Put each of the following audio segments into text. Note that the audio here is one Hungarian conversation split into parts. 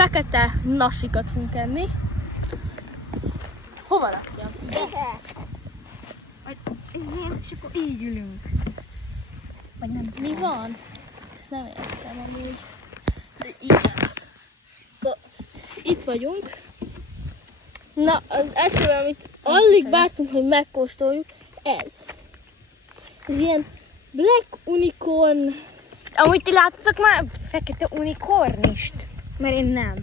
fekete nasikat fogunk enni. Hova rakjam? És akkor így ülünk. Vagy nem. Mi van? Ezt nem értem amúgy. De igen. Itt vagyunk. Na, az első, amit alig vártunk, hogy megkóstoljuk, ez. Ez ilyen Black Unicorn. Amúgy ti látszak már fekete unikornist? Mert én nem.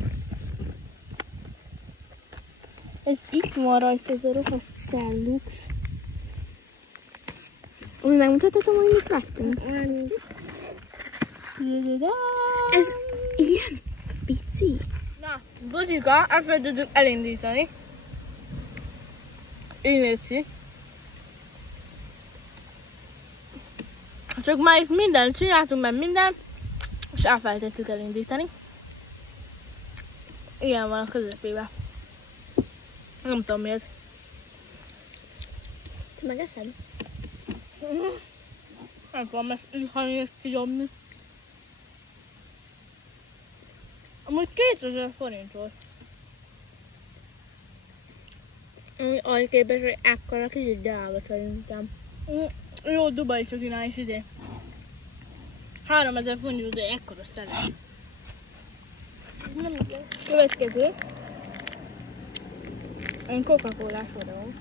Ez itt van rajta, ez a rohadt Cellux. Úgy megmutathatom, hogy mit vettünk? Ez ilyen pici. Na, Bozsika, elfelejtettük elindítani. Így néz ki. Csak már itt mindent csináltunk, mert minden, és elfelejtettük elindítani. Ilyen van a közepében. Nem tudom miért. Te megeszed? Nem tudom ezt kinyomni. Amúgy 2000 forint volt. Amúgy ajképes, hogy ekkora kicsit drága szerintem. Jó, Dubai csokinál is izé. 3000 forint, de ekkora szeret. Következő. Én Coca-Colás odaom.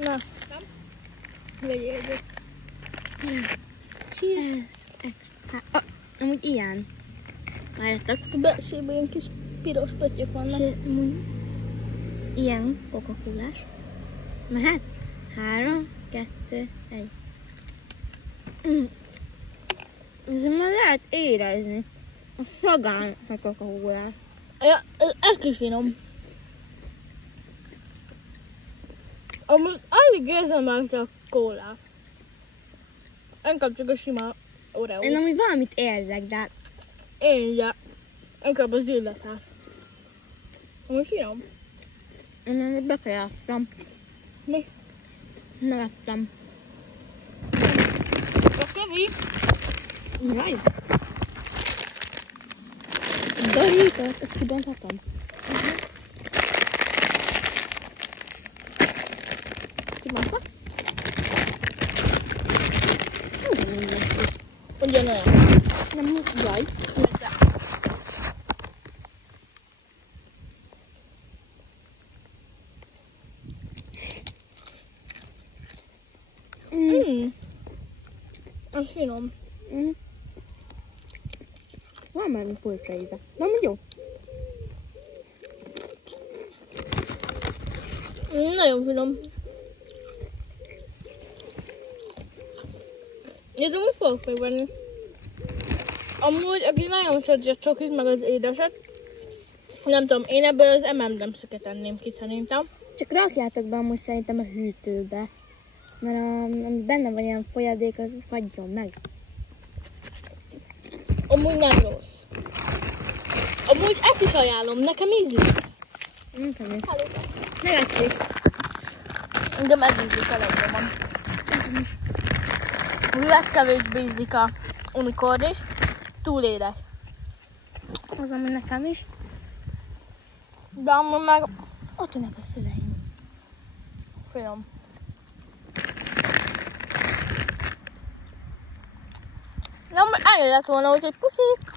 Na, vegyél egyet. Cheers! Amúgy ilyen. Várjátok. A belsőben ilyen kis piros pöttyök vannak. Ilyen Coca-Colás. Mehet? 3, 2, 1. Ez már lehet érezni. A szagán a Coca-Colás. Ja, ez kis finom. Amúgy alig érzem meg a kólát. Inkább csak a sima Oreo. Én amúgy valamit érzek, de... Én ugye. Inkább az illatát. Amúgy finom. Én amúgy befejeztem. Mi? Megettem. A Kevi? Jaj! Dorított, ezt kibonthatom. Kibontva? Ugyanolyan. Nem, jaj. Az finom. Van már furcsa íze. De amúgy jó. Nagyon finom. Én amúgy fogok megvenni. Amúgy, aki nagyon szereti a csokit, meg az édeset, nem tudom, én ebből az M&M-szöket enném ki szerintem. Csak rakjátok be amúgy szerintem a hűtőbe. Mert ami benne van ilyen folyadék, az fagyjon meg. Amúgy nem rossz. Amúgy ezt is ajánlom, nekem ízlik. Nekem is. Megeszik. Engem ez ízlik a legjobban. Legkevésbé ízlik a unicorn is. Túl édes. Az amúgy nekem is. De amúgy meg Ott ülnek a szüleim. finom. Na, ennyi lett volna, úgyhogy puszi!